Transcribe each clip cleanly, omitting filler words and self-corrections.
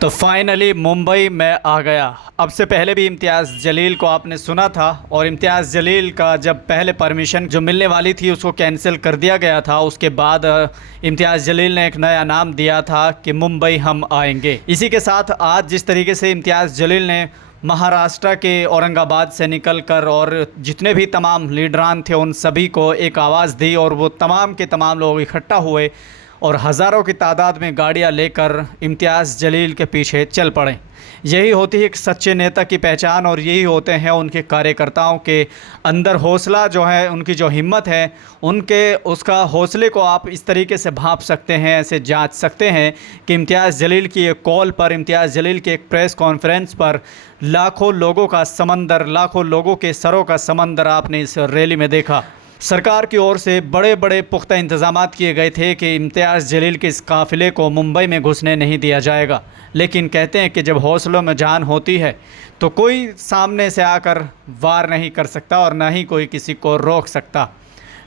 तो फाइनली मुंबई में आ गया। अब से पहले भी इम्तियाज़ जलील को आपने सुना था और इम्तियाज़ जलील का जब पहले परमिशन जो मिलने वाली थी उसको कैंसिल कर दिया गया था। उसके बाद इम्तियाज़ जलील ने एक नया नाम दिया था कि मुंबई हम आएंगे। इसी के साथ आज जिस तरीके से इम्तियाज़ जलील ने महाराष्ट्र के औरंगाबाद से निकलकर और जितने भी तमाम लीडरान थे उन सभी को एक आवाज़ दी और वो तमाम के तमाम लोग इकट्ठा हुए और हज़ारों की तादाद में गाड़ियां लेकर इम्तियाज़ जलील के पीछे चल पड़े। यही होती है एक सच्चे नेता की पहचान और यही होते हैं उनके कार्यकर्ताओं के अंदर हौसला जो है, उनकी जो हिम्मत है, उनके उसका हौसले को आप इस तरीके से भांप सकते हैं, ऐसे जांच सकते हैं कि इम्तियाज़ जलील की एक कॉल पर, इम्तियाज़ जलील की एक प्रेस कॉन्फ्रेंस पर लाखों लोगों का समंदर, लाखों लोगों के सरों का समंदर आपने इस रैली में देखा। सरकार की ओर से बड़े बड़े पुख्ता इंतज़ामात किए गए थे कि इम्तियाज़ जलील के इस काफ़िले को मुंबई में घुसने नहीं दिया जाएगा। लेकिन कहते हैं कि जब हौसलों में जान होती है तो कोई सामने से आकर वार नहीं कर सकता और ना ही कोई किसी को रोक सकता।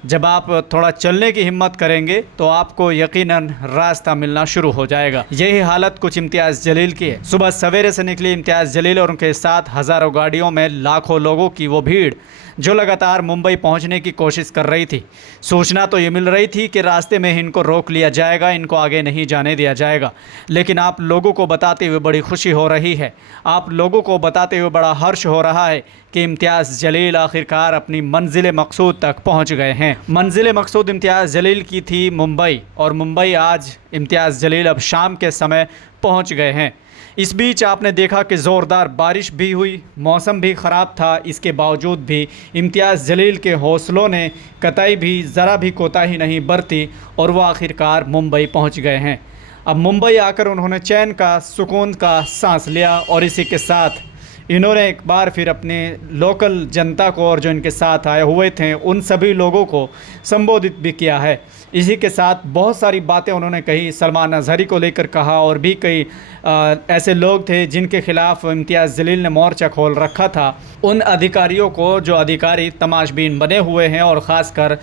जब आप थोड़ा चलने की हिम्मत करेंगे तो आपको यकीनन रास्ता मिलना शुरू हो जाएगा। यही हालत कुछ इम्तियाज़ जलील की है। सुबह सवेरे से निकली इम्तियाज़ जलील और उनके साथ हज़ारों गाड़ियों में लाखों लोगों की वो भीड़ जो लगातार मुंबई पहुंचने की कोशिश कर रही थी। सूचना तो ये मिल रही थी कि रास्ते में इनको रोक लिया जाएगा, इनको आगे नहीं जाने दिया जाएगा। लेकिन आप लोगों को बताते हुए बड़ी खुशी हो रही है, आप लोगों को बताते हुए बड़ा हर्ष हो रहा है कि इम्तियाज़ जलील आखिरकार अपनी मंजिल मकसूद तक पहुंच गए हैं। मंजिल मकसूद इम्तियाज़ जलील की थी मुंबई और मुंबई आज इम्तियाज़ जलील अब शाम के समय पहुंच गए हैं। इस बीच आपने देखा कि ज़ोरदार बारिश भी हुई, मौसम भी ख़राब था, इसके बावजूद भी इम्तियाज़ जलील के हौसलों ने कतई भी ज़रा भी कोताही नहीं बरती और वो आखिरकार मुंबई पहुंच गए हैं। अब मुंबई आकर उन्होंने चैन का, सुकून का सांस लिया और इसी के साथ इन्होंने एक बार फिर अपने लोकल जनता को और जो इनके साथ आए हुए थे उन सभी लोगों को संबोधित भी किया है। इसी के साथ बहुत सारी बातें उन्होंने कही, सलमान अज़हरी को लेकर कहा और भी कई ऐसे लोग थे जिनके खिलाफ इम्तियाज़ जलील ने मोर्चा खोल रखा था। उन अधिकारियों को, जो अधिकारी तमाशबीन बने हुए हैं और ख़ासकर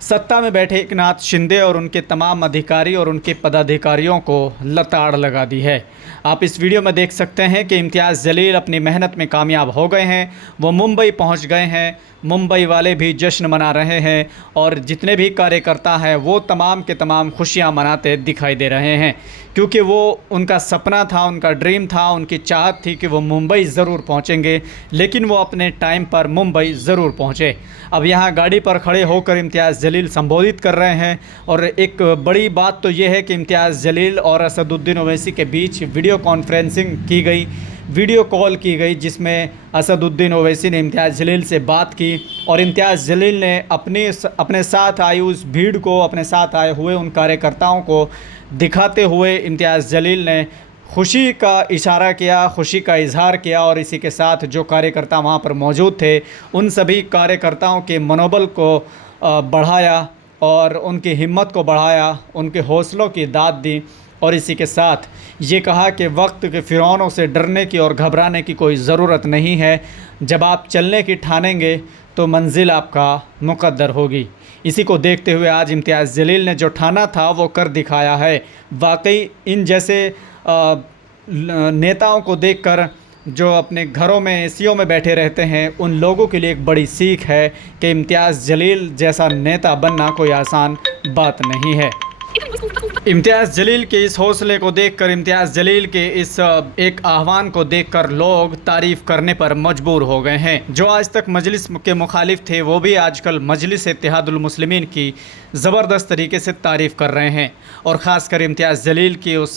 सत्ता में बैठे एकनाथ शिंदे और उनके तमाम अधिकारी और उनके पदाधिकारियों को लताड़ लगा दी है। आप इस वीडियो में देख सकते हैं कि इम्तियाज़ जलील अपनी मेहनत में कामयाब हो गए हैं, वो मुंबई पहुंच गए हैं। मुंबई वाले भी जश्न मना रहे हैं और जितने भी कार्यकर्ता हैं वो तमाम के तमाम खुशियां मनाते दिखाई दे रहे हैं, क्योंकि वो उनका सपना था, उनका ड्रीम था, उनकी चाहत थी कि वो मुंबई ज़रूर पहुंचेंगे, लेकिन वो अपने टाइम पर मुंबई ज़रूर पहुंचे। अब यहाँ गाड़ी पर खड़े होकर इम्तियाज़ जलील संबोधित कर रहे हैं और एक बड़ी बात तो ये है कि इम्तियाज़ जलील और असदुद्दीन ओवैसी के बीच वीडियो कॉन्फ्रेंसिंग की गई, वीडियो कॉल की गई, जिसमें असदुद्दीन ओवैसी ने इम्तियाज़ जलील से बात की और इम्तियाज़ जलील ने अपने साथ आई उस भीड़ को, अपने साथ आए हुए उन कार्यकर्ताओं को दिखाते हुए इम्तियाज़ जलील ने खुशी का इशारा किया, खुशी का इजहार किया और इसी के साथ जो कार्यकर्ता वहाँ पर मौजूद थे उन सभी कार्यकर्ताओं के मनोबल को बढ़ाया और उनकी हिम्मत को बढ़ाया, उनके हौसलों की दाद दी और इसी के साथ ये कहा कि वक्त के फ़िरौनों से डरने की और घबराने की कोई ज़रूरत नहीं है। जब आप चलने की ठानेंगे तो मंजिल आपका मुक़द्दर होगी। इसी को देखते हुए आज इम्तियाज़ जलील ने जो ठाना था वो कर दिखाया है। वाकई इन जैसे नेताओं को देखकर जो अपने घरों में एसीओं में बैठे रहते हैं उन लोगों के लिए एक बड़ी सीख है कि इम्तियाज़ जलील जैसा नेता बनना कोई आसान बात नहीं है। इम्तियाज़ जलील के इस हौसले को देखकर, इम्तियाज़ जलील के इस एक आह्वान को देखकर लोग तारीफ़ करने पर मजबूर हो गए हैं। जो आज तक मजलिस के मुखालिफ थे वो भी आजकल मजलिस इत्तेहादुल मुस्लिमीन की ज़बरदस्त तरीके से तारीफ़ कर रहे हैं और ख़ासकर इम्तियाज़ जलील की उस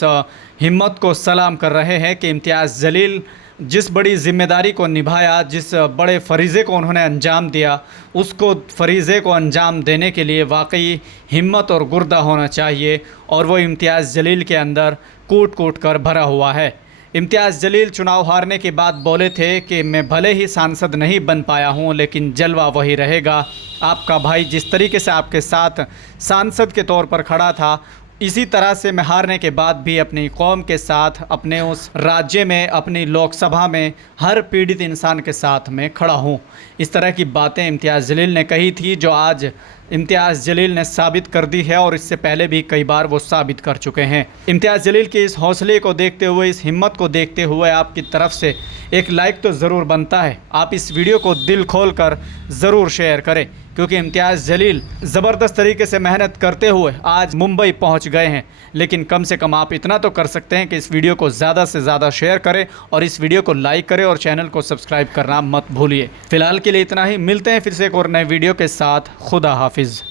हिम्मत को सलाम कर रहे हैं कि इम्तियाज़ जलील जिस बड़ी ज़िम्मेदारी को निभाया, जिस बड़े फ़रीज़े को उन्होंने अंजाम दिया, उसको फ़रीज़े को अंजाम देने के लिए वाकई हिम्मत और गुर्दा होना चाहिए और वो इम्तियाज़ जलील के अंदर कूट कूट कर भरा हुआ है। इम्तियाज़ जलील चुनाव हारने के बाद बोले थे कि मैं भले ही सांसद नहीं बन पाया हूँ लेकिन जलवा वही रहेगा। आपका भाई जिस तरीके से आपके साथ सांसद के तौर पर खड़ा था, इसी तरह से मैं हारने के बाद भी अपनी कौम के साथ, अपने उस राज्य में, अपनी लोकसभा में हर पीड़ित इंसान के साथ में खड़ा हूँ। इस तरह की बातें इम्तियाज़ जलील ने कही थी, जो आज इम्तियाज़ जलील ने साबित कर दी है और इससे पहले भी कई बार वो साबित कर चुके हैं। इम्तियाज़ जलील के इस हौसले को देखते हुए, इस हिम्मत को देखते हुए आपकी तरफ से एक लाइक तो ज़रूर बनता है। आप इस वीडियो को दिल खोल कर ज़रूर शेयर करें, क्योंकि इम्तियाज़ जलील ज़बरदस्त तरीके से मेहनत करते हुए आज मुंबई पहुंच गए हैं। लेकिन कम से कम आप इतना तो कर सकते हैं कि इस वीडियो को ज़्यादा से ज़्यादा शेयर करें और इस वीडियो को लाइक करें और चैनल को सब्सक्राइब करना मत भूलिए। फ़िलहाल के लिए इतना ही, मिलते हैं फिर से एक और नए वीडियो के साथ। खुदा हाफिज़।